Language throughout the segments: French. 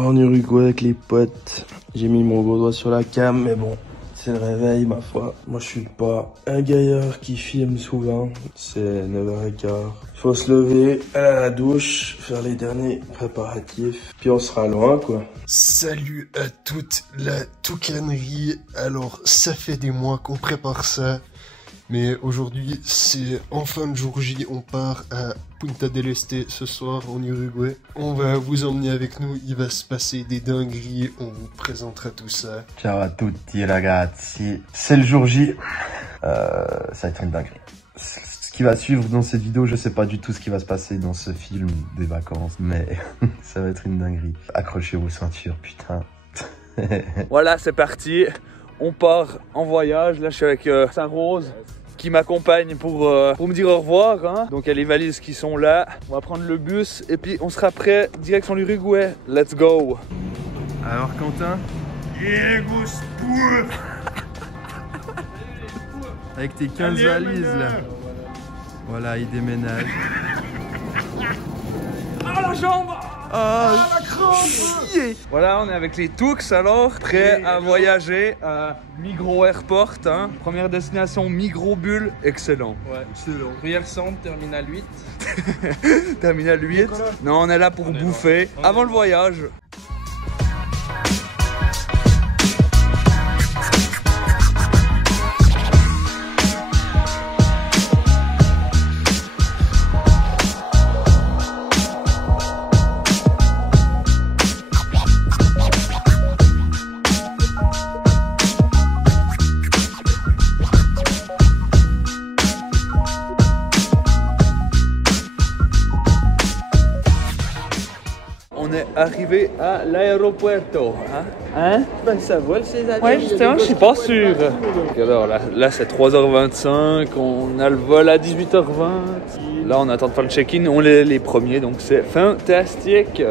va en Uruguay avec les potes. J'ai mis mon gros doigt sur la cam, mais bon, c'est le réveil, ma foi. Moi, je suis pas un gaillard qui filme souvent. C'est 9h15. Faut se lever, aller à la douche, faire les derniers préparatifs. Puis on sera loin, quoi. Salut à toute la toucanerie. Alors, ça fait des mois qu'on prépare ça. Mais aujourd'hui, c'est en fin de jour J. On part à Punta del Este ce soir en Uruguay. On va vous emmener avec nous. Il va se passer des dingueries. On vous présentera tout ça. Ciao a tutti ragazzi. C'est le jour J. Ça va être une dinguerie. Ce qui va suivre dans cette vidéo, je sais pas du tout ce qui va se passer dans ce film des vacances, mais ça va être une dinguerie. Accrochez vos ceintures, putain. Voilà, c'est parti. On part en voyage. Là, je suis avec Saint-Rose qui m'accompagne pour me dire au revoir. Hein. Donc, il y a les valises qui sont là. On va prendre le bus et puis on sera prêt direction l'Uruguay. Let's go. Alors, Quentin? Avec tes 15 valises, là. Voilà, il déménage. Ah, la jambe! Ah, la crampe! Voilà, on est avec les Toux alors, prêts à voyager à Migros Airport. Hein. Première destination Migros Bulle, excellent. Ouais, excellent. Rivière Centre, Terminal 8. Terminal 8. Non, on est là pour bouffer avant le voyage. On est arrivé à l'aéropuerto. Hein? Ben ça vole ces avions. Ouais, justement, je suis pas sûr. Alors là c'est 3h25, on a le vol à 18h20. Là, on attend de faire le check-in, on est les premiers, donc c'est fantastique.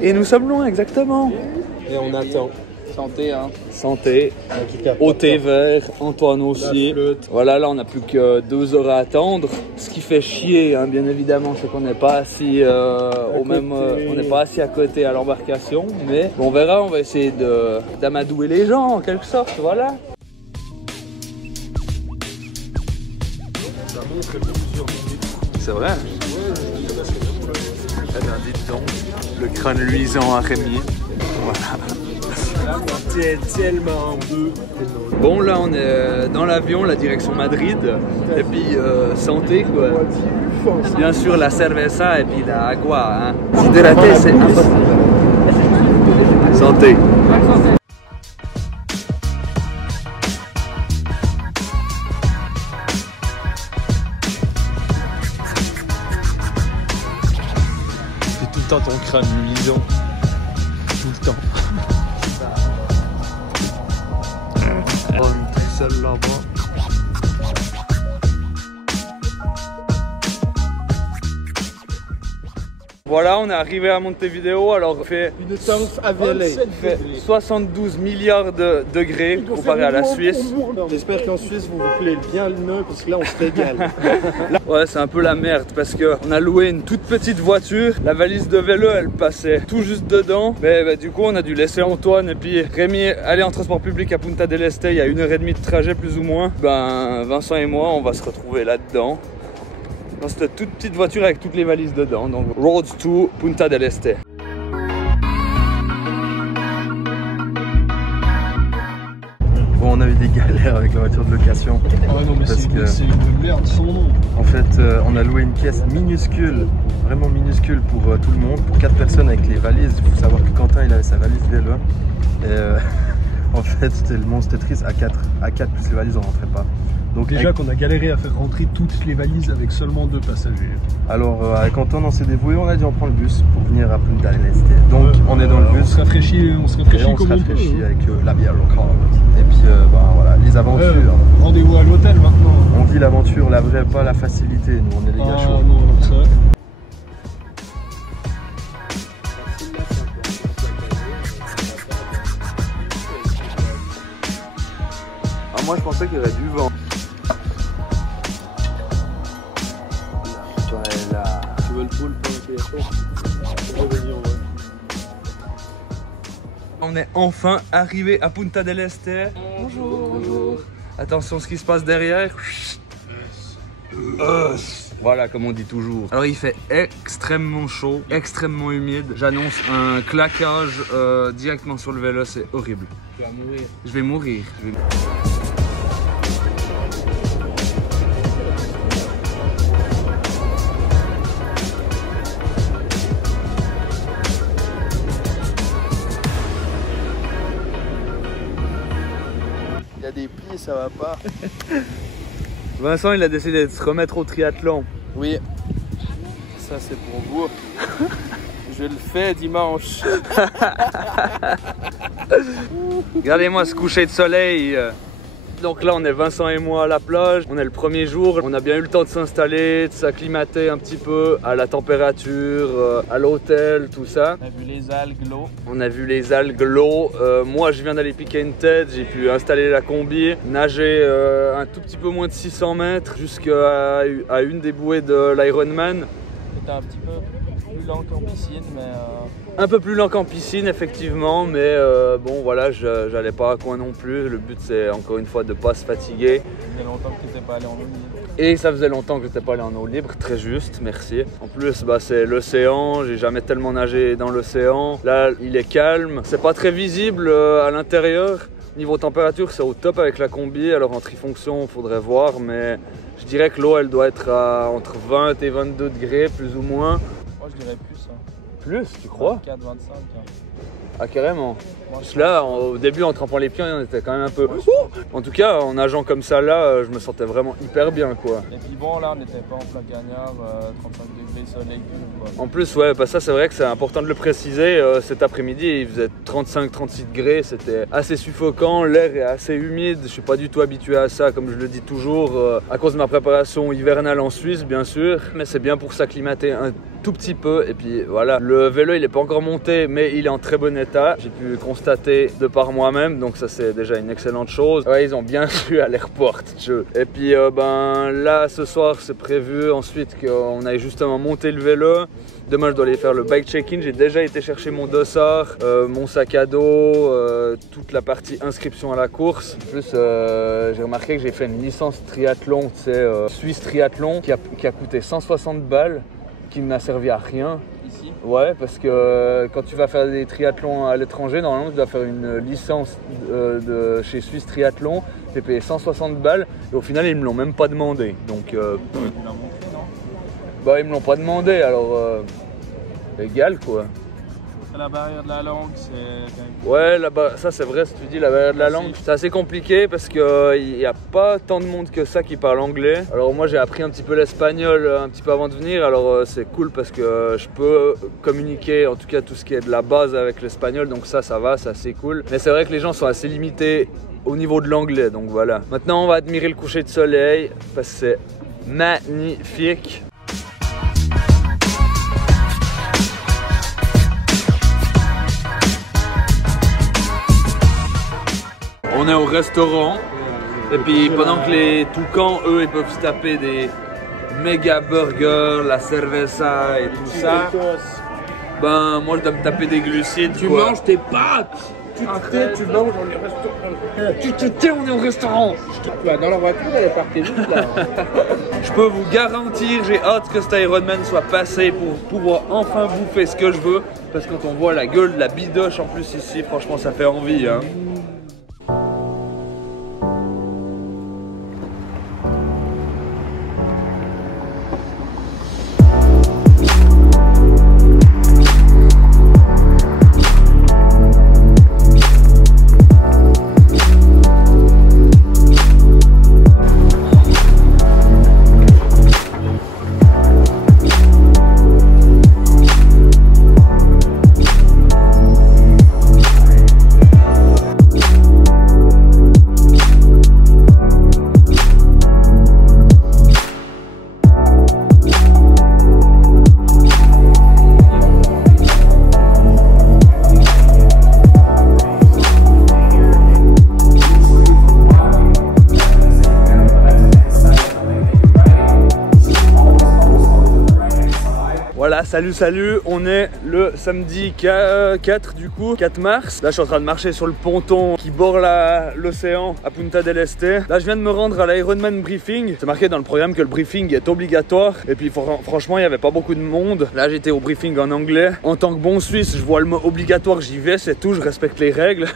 Et nous sommes loin, exactement. Et on attend. Santé, hein. Santé, au thé vert, Antoine aussi. Voilà, là on n'a plus que 2 heures à attendre. Ce qui fait chier, hein, bien évidemment, c'est qu'on n'est pas assis on n'est pas assis à côté à l'embarcation. Mais bon, on verra, on va essayer d'amadouer les gens en quelque sorte, voilà. C'est vrai. Eh bien, dites donc, le crâne luisant à Rémi. Voilà. C'est tellement beau. Bon, là on est dans l'avion, la direction Madrid, et puis santé quoi. Bien sûr la cerveza et puis la agua. Hein. S'hydrater c'est impossible. Santé. C'est tout le temps ton crâne luisant. Tout le temps. Celle-là-bas. Voilà, on est arrivé à Montevideo, alors il fait, Une tente avalée. fait 72 milliards de degrés comparé à la Suisse. J'espère qu'en Suisse vous vous plaît bien le nœud parce que là on se régale. Ouais, c'est un peu la merde parce qu'on a loué une toute petite voiture. La valise de vélo, elle passait tout juste dedans. Mais bah, du coup, on a dû laisser Antoine et puis Rémi aller en transport public à Punta del Este. Il y a 1h30 de trajet plus ou moins. Ben, Vincent et moi, on va se retrouver là-dedans. Dans cette toute petite voiture avec toutes les valises dedans. Donc, Road to Punta del Este. Bon, on a eu des galères avec la voiture de location. Ah ouais, non, mais Parce que- c'est une merde sans nom. En fait, on a loué une pièce minuscule, vraiment minuscule pour tout le monde, pour 4 personnes avec les valises. Il faut savoir que Quentin, il avait sa valise vélo. Et en fait, c'était le monstre triste. À 4 plus les valises, on rentrait pas. Donc, Déjà qu'on a galéré à faire rentrer toutes les valises avec seulement 2 passagers. alors, avec Quentin, on s'est débrouillé. On a dit on prend le bus pour venir à Punta del Este. Donc, on est dans le On bus. se rafraîchit, Et on se comme on peut. rafraîchit avec la bière locale. Et puis, bah, voilà, les aventures. Rendez-vous à l'hôtel maintenant. On vit l'aventure, la vraie, pas la facilité. Nous, on est des gars Ah chauds. non, ça. Ah, moi, je pensais qu'il y avait du vent. Tu veux le poule pour le téléphone? Je vais venir, ouais. on est enfin arrivé à Punta del Este. Bonjour, bonjour. Attention ce qui se passe derrière. Voilà, comme on dit toujours. Alors il fait extrêmement chaud, extrêmement humide. J'annonce un claquage directement sur le vélo, c'est horrible. Tu vas mourir. Je vais mourir. Il y a des plis, ça va pas. Vincent, il a décidé de se remettre au triathlon. Oui, ça c'est pour vous. Je le fais dimanche. Regardez-moi ce coucher de soleil. Donc là, on est Vincent et moi à la plage. On est le premier jour. On a bien eu le temps de s'installer, de s'acclimater un petit peu à la température, à l'hôtel, tout ça. On a vu les algues, l'eau. On a vu les algues, l'eau. Moi, je viens d'aller piquer une tête. J'ai pu installer la combi, nager un tout petit peu moins de 600 mètres jusqu'à une des bouées de l'Ironman. C'était un petit peu plus lent qu'en piscine, mais... Un peu plus lent qu'en piscine, effectivement, mais bon, voilà, j'allais pas à coin non plus. Le but, c'est encore une fois de pas se fatiguer. Ça faisait longtemps que tu n'étais pas allé en eau libre. Et ça faisait longtemps que je n'étais pas allé en eau libre, très juste, merci. En plus, bah, c'est l'océan, j'ai jamais tellement nagé dans l'océan. Là, il est calme, c'est pas très visible à l'intérieur. Niveau température, c'est au top avec la combi, alors en trifonction, il faudrait voir, mais je dirais que l'eau, elle doit être entre 20 et 22 degrés, plus ou moins. Moi, je dirais plus. Hein. Plus, tu crois? 24, 25. Hein. Ah, carrément. Moi, Parce que là, au début, en trempant les pieds, on était quand même un peu... En tout cas, en nageant comme ça, là, je me sentais vraiment hyper bien, quoi. Et puis bon, là, on n'était pas en plein cagnard, 35 degrés, soleil pur, quoi. En plus, ouais, bah ça, c'est vrai que c'est important de le préciser. Cet après-midi, il faisait 35-36 degrés, c'était assez suffocant, l'air est assez humide. Je suis pas du tout habitué à ça, comme je le dis toujours, à cause de ma préparation hivernale en Suisse, bien sûr. Mais c'est bien pour s'acclimater un tout petit peu. Et puis voilà, le vélo, il est pas encore monté, mais il est en très bon état. J'ai pu constater de par moi-même, donc ça c'est déjà une excellente chose. Ouais, ils ont bien su à l'airport. Et puis ben là, ce soir, c'est prévu ensuite qu'on aille justement monter le vélo. Demain, je dois aller faire le bike check-in. J'ai déjà été chercher mon dossard, mon sac à dos, toute la partie inscription à la course. En plus, j'ai remarqué que j'ai fait une licence triathlon, c'est Suisse Triathlon, qui a coûté 160 balles, qui n'a servi à rien. Ici? Ouais, parce que quand tu vas faire des triathlons à l'étranger, normalement, tu dois faire une licence de chez Suisse Triathlon. J'ai payé 160 balles et au final, ils me l'ont même pas demandé. Donc, Tu l'as montré, non? bah, ils me l'ont pas demandé, alors égal quoi. La barrière de la langue, c'est quand même... Ouais, là-bas, ça c'est vrai, si tu dis la barrière de la langue, c'est assez compliqué parce qu'il n'y a pas tant de monde que ça qui parle anglais. Alors moi j'ai appris un petit peu l'espagnol un petit peu avant de venir, alors c'est cool parce que je peux communiquer en tout cas tout ce qui est de la base avec l'espagnol, donc ça va, c'est assez cool. Mais c'est vrai que les gens sont assez limités au niveau de l'anglais, donc voilà. Maintenant on va admirer le coucher de soleil parce que c'est magnifique. On est au restaurant et puis pendant que les toucans, eux, ils peuvent se taper des méga burgers, la cerveza et tout ça, ben moi je dois me taper des glucides. Tu quoi. manges tes pâtes. Tu te tais, tu manges, on est au restaurant. Tu te tais, on est au restaurant. Bah, dans la voiture, elle est partie vite là. Je peux vous garantir, j'ai hâte que cet Ironman soit passé pour pouvoir enfin bouffer ce que je veux. Parce que quand on voit la gueule de la bidoche en plus ici, franchement ça fait envie. Hein. Salut, on est le samedi 4 du coup, 4 mars. Là je suis en train de marcher sur le ponton qui borde l'océan à Punta del Este. Là je viens de me rendre à l'Ironman briefing. C'est marqué dans le programme que le briefing est obligatoire. Et puis franchement il n'y avait pas beaucoup de monde. Là j'étais au briefing en anglais. En tant que bon Suisse, je vois le mot obligatoire, j'y vais, c'est tout, je respecte les règles.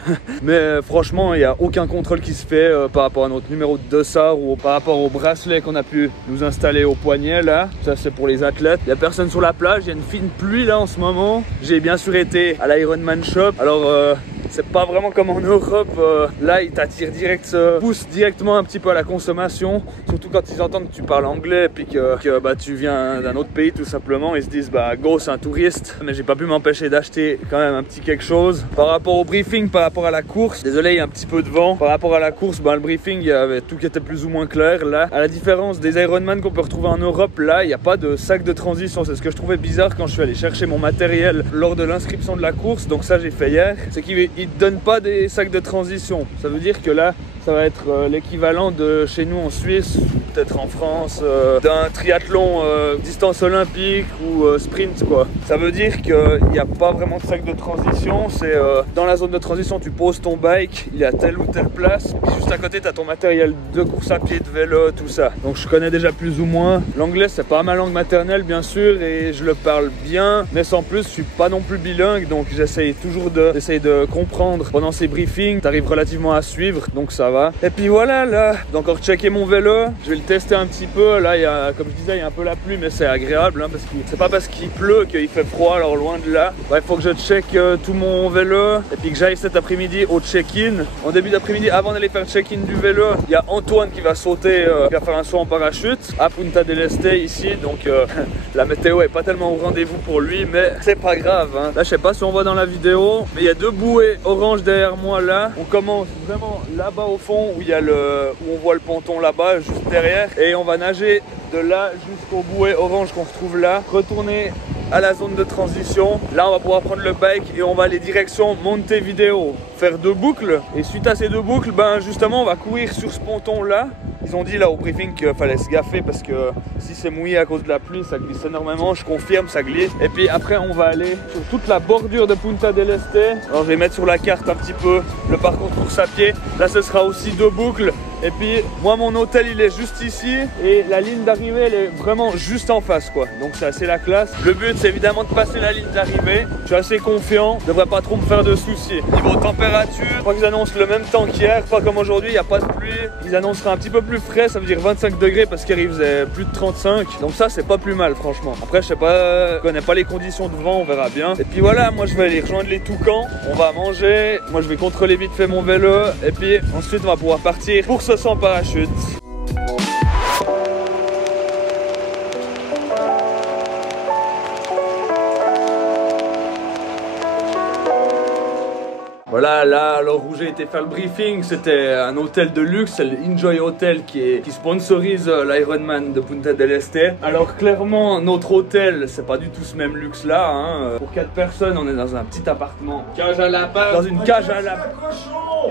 Mais franchement il n'y a aucun contrôle qui se fait par rapport à notre numéro de dossard ou par rapport au bracelet qu'on a pu nous installer au poignet là. Ça c'est pour les athlètes. Il n'y a personne sur la plage, il y a une fine pluie là en ce moment. J'ai bien sûr été à l'Ironman Shop. Alors c'est pas vraiment comme en Europe, là ils t'attirent direct, poussent directement un petit peu à la consommation. Surtout quand ils entendent que tu parles anglais et puis que bah, tu viens d'un autre pays tout simplement. Ils se disent bah go c'est un touriste. Mais j'ai pas pu m'empêcher d'acheter quand même un petit quelque chose. Par rapport au briefing, par rapport à la course, désolé il y a un petit peu de vent. Par rapport à la course, bah, le briefing il y avait tout qui était plus ou moins clair. Là, à la différence des Ironman qu'on peut retrouver en Europe, là il n'y a pas de sac de transition. C'est ce que je trouvais bizarre quand je suis allé chercher mon matériel lors de l'inscription de la course. Donc ça j'ai fait hier. C'est qu'ils ne donnent pas des sacs de transition. Ça veut dire que là ça va être l'équivalent de chez nous en Suisse, peut-être en France, d'un triathlon distance olympique ou sprint quoi. Ça veut dire qu'il n'y a pas vraiment de sac de transition. C'est dans la zone de transition, tu poses ton bike, il est à telle ou telle place. Et juste à côté, tu as ton matériel de course à pied, de vélo, tout ça. Donc je connais déjà plus ou moins. L'anglais, c'est pas ma langue maternelle bien sûr et je le parle bien. Mais sans plus, je suis pas non plus bilingue. Donc j'essaye toujours de comprendre pendant ces briefings. Tu arrives relativement à suivre, donc ça va. Et puis voilà, là, j'ai encore checké mon vélo. Je vais le tester un petit peu. Là, il y a, comme je disais, il y a un peu la pluie, mais c'est agréable. Hein, parce que c'est pas parce qu'il pleut qu'il fait froid, alors loin de là. Il faut que je check tout mon vélo. Et puis que j'aille cet après-midi au check-in. En début d'après-midi, avant d'aller faire le check-in du vélo, il y a Antoine qui va sauter, qui va faire un saut en parachute à Punta del Este ici. Donc la météo est pas tellement au rendez-vous pour lui, mais c'est pas grave. Hein. Là, je sais pas si on voit dans la vidéo, mais il y a deux bouées oranges derrière moi là. On commence vraiment là-bas au fond où il y a où on voit le ponton là-bas juste derrière et on va nager de là jusqu'aux bouées orange qu'on se trouve là, retourner à la zone de transition. Là on va pouvoir prendre le bike et on va aller direction Montevideo, faire 2 boucles et suite à ces 2 boucles, ben justement on va courir sur ce ponton là. Ils ont dit là au briefing qu'il fallait se gaffer parce que si c'est mouillé à cause de la pluie ça glisse énormément, je confirme ça glisse. Et puis après on va aller sur toute la bordure de Punta del Este. Alors je vais mettre sur la carte un petit peu le parcours course à pied. Là ce sera aussi 2 boucles. Et puis moi mon hôtel il est juste ici et la ligne d'arrivée elle est vraiment juste en face quoi. Donc c'est assez la classe. Le but c'est évidemment de passer la ligne d'arrivée. Je suis assez confiant, je devrais pas trop me faire de soucis. Niveau température, je crois qu'ils annoncent le même temps qu'hier, pas comme aujourd'hui, il n'y a pas de pluie. Ils annonceraient un petit peu plus frais, ça veut dire 25 degrés parce qu'hier il faisait plus de 35. Donc ça c'est pas plus mal franchement. Après je sais pas, je connais pas les conditions de vent, on verra bien. Et puis voilà, moi je vais aller rejoindre les toucans, on va manger, moi je vais contrôler vite fait mon vélo et puis ensuite on va pouvoir partir pour ce sans parachute. Voilà, là, alors où j'ai été faire le briefing, c'était un hôtel de luxe, c'est le Enjoy Hotel qui sponsorise l'Ironman de Punta del Este. Alors clairement, notre hôtel, c'est pas du tout ce même luxe là. Hein. Pour 4 personnes, on est dans un petit appartement. Cage à lapin. Dans une cage à lapin.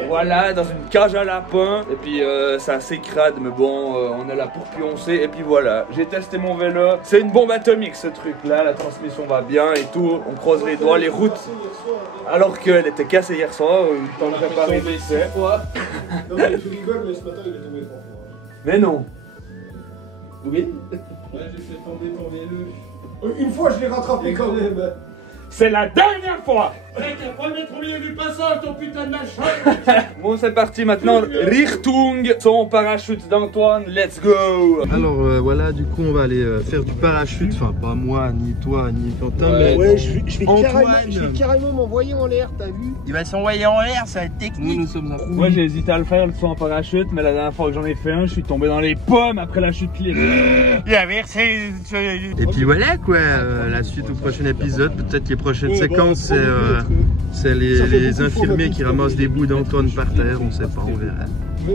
Voilà, dans une cage à lapin. Et puis c'est assez crade, mais bon, on est là pour pioncer. Et puis voilà, j'ai testé mon vélo. C'est une bombe atomique ce truc là, la transmission va bien et tout. On croise les doigts, les routes. Alors qu'elle était cassée hier soir, le temps de réparer des essais. Non mais tu rigoles, mais ce matin il est tombé 3 fois. Mais non. Oui. Ouais, j'ai fait tomber ton vélo. Une fois je l'ai rattrapé quand même. C'est la dernière fois. Premier premier du passage, ton putain de machin. Bon c'est parti maintenant, Richtung, son parachute d'Antoine, let's go. Alors voilà, du coup on va aller faire du parachute, enfin pas moi, ni toi, ni Quentin, mais Ouais, je vais Antoine. carrément m'envoyer en l'air, t'as vu? Il va s'envoyer en l'air, ça va être technique. Nous sommes un crew. Moi j'ai hésité à le faire le saut en parachute, mais la dernière fois que j'en ai fait un, je suis tombé dans les pommes après la chute libre. Et puis voilà quoi, la suite au prochain épisode, peut-être que les prochaines séquences c'est les infirmiers qui ramassent des bouts d'Antoine par terre, on sait pas, on verra. Il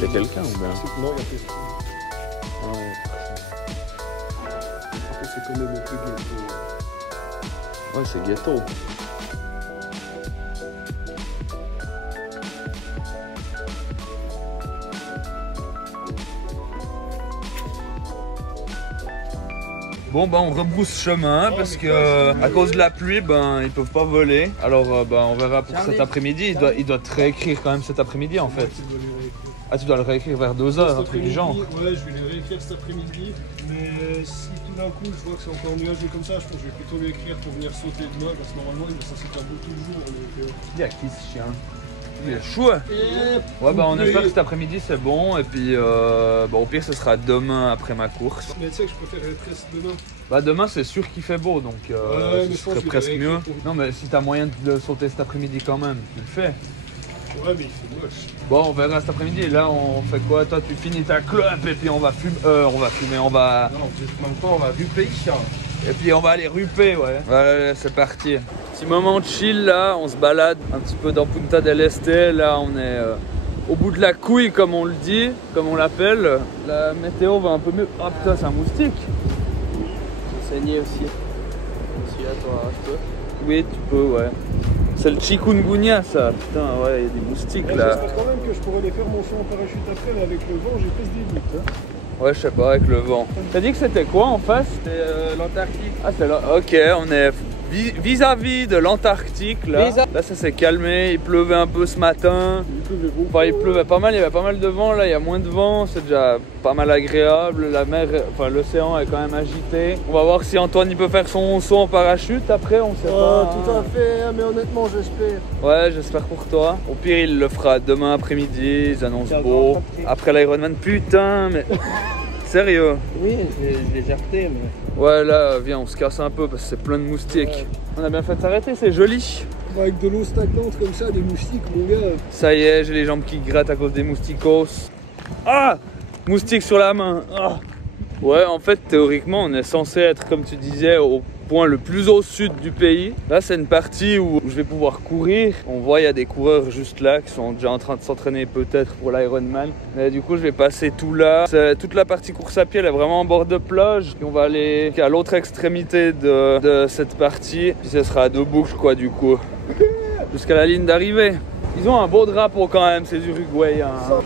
y a quelqu'un ou bien? Non, il y a quelqu'un. Par contre, c'est quand même un peu ghetto. Ouais, c'est ghetto. Bon ben on rebrousse chemin parce que à cause de la pluie ben ils peuvent pas voler. Alors ben on verra pour cet après-midi. Il doit te réécrire quand même cet après-midi en fait. Ah tu dois le réécrire vers 2h, un truc du genre. Ouais, je vais le réécrire cet après-midi. Mais si tout d'un coup je vois que c'est encore nuageux comme ça, je pense que je vais plutôt l'écrire pour venir sauter demain parce que normalement il va censé faire beau tout le jour. Donc, Il y a qui ce chien? Il est chou. Ouais bah on espère que cet après-midi c'est bon et puis bah, au pire ce sera demain après ma course. Mais tu sais que je préférerais presque demain. Bah demain c'est sûr qu'il fait beau donc ouais, ce serait presque mieux. Non mais si t'as moyen de le sauter cet après-midi quand même, tu le fais. Ouais mais il fait moche. Bon on verra cet après-midi et là on fait quoi? Toi tu finis ta clope et puis on va fumer, on va... Non, même pas, on va ruper chien. Et puis on va aller ruper, ouais. Ouais, c'est parti. Petit moment de chill là, on se balade un petit peu dans Punta del Este. Là on est au bout de la couille comme on le dit, comme on l'appelle. La météo va un peu mieux. Ah putain c'est un moustique. J'ai saigné aussi. Celui-là, toi, arrache-toi. Oui tu peux, ouais. C'est le chikungunya ça. Putain ouais, il y a des moustiques là. J'espère quand même que je pourrais aller faire mon saut en parachute après, mais avec le vent j'ai presque des doutes. Hein. Ouais, je sais pas, avec le vent. T'as dit que c'était quoi en face? C'était l'Antarctique. Ah, c'est là. Ok, on est vis-à-vis de l'Antarctique là. Là, ça s'est calmé. Il pleuvait un peu ce matin. Enfin, il pleuvait pas mal. Il y avait pas mal de vent. Là, il y a moins de vent. C'est déjà pas mal agréable. La mer, enfin, l'océan est quand même agité. On va voir si Antoine il peut faire son saut en parachute après. On sait pas. Tout à fait, mais honnêtement, j'espère. Ouais, j'espère pour toi. Au pire, il le fera demain après-midi. Ils annoncent beau. Après l'Ironman, putain, mais. Sérieux? Oui, je l'ai jarté, mais... Ouais, là, viens, on se casse un peu parce que c'est plein de moustiques. Ouais. On a bien fait de s'arrêter, c'est joli. Avec de l'eau stagnante comme ça, des moustiques, mon gars. Ça y est, j'ai les jambes qui grattent à cause des mousticos. Ah! Moustique sur la main. Ah. Ouais, en fait, théoriquement, on est censé être, comme tu disais, au point le plus au sud du pays. Là, c'est une partie où je vais pouvoir courir. On voit, il y a des coureurs juste là qui sont déjà en train de s'entraîner peut-être pour l'Ironman. Mais du coup, je vais passer tout là. Toute la partie course à pied, elle est vraiment en bord de plage. Et on va aller à l'autre extrémité de cette partie. Puis ce sera à 2 boucles, quoi, du coup. Jusqu'à la ligne d'arrivée. Ils ont un beau drapeau quand même, ces Uruguayens. Hein.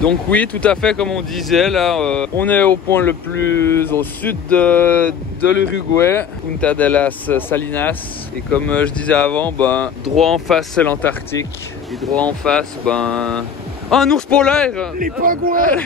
Donc oui, tout à fait comme on disait, là, on est au point le plus au sud de l'Uruguay, Punta de las Salinas. Et comme je disais avant, ben, droit en face c'est l'Antarctique. Et droit en face, ben... un ours polaire! Les pingouins!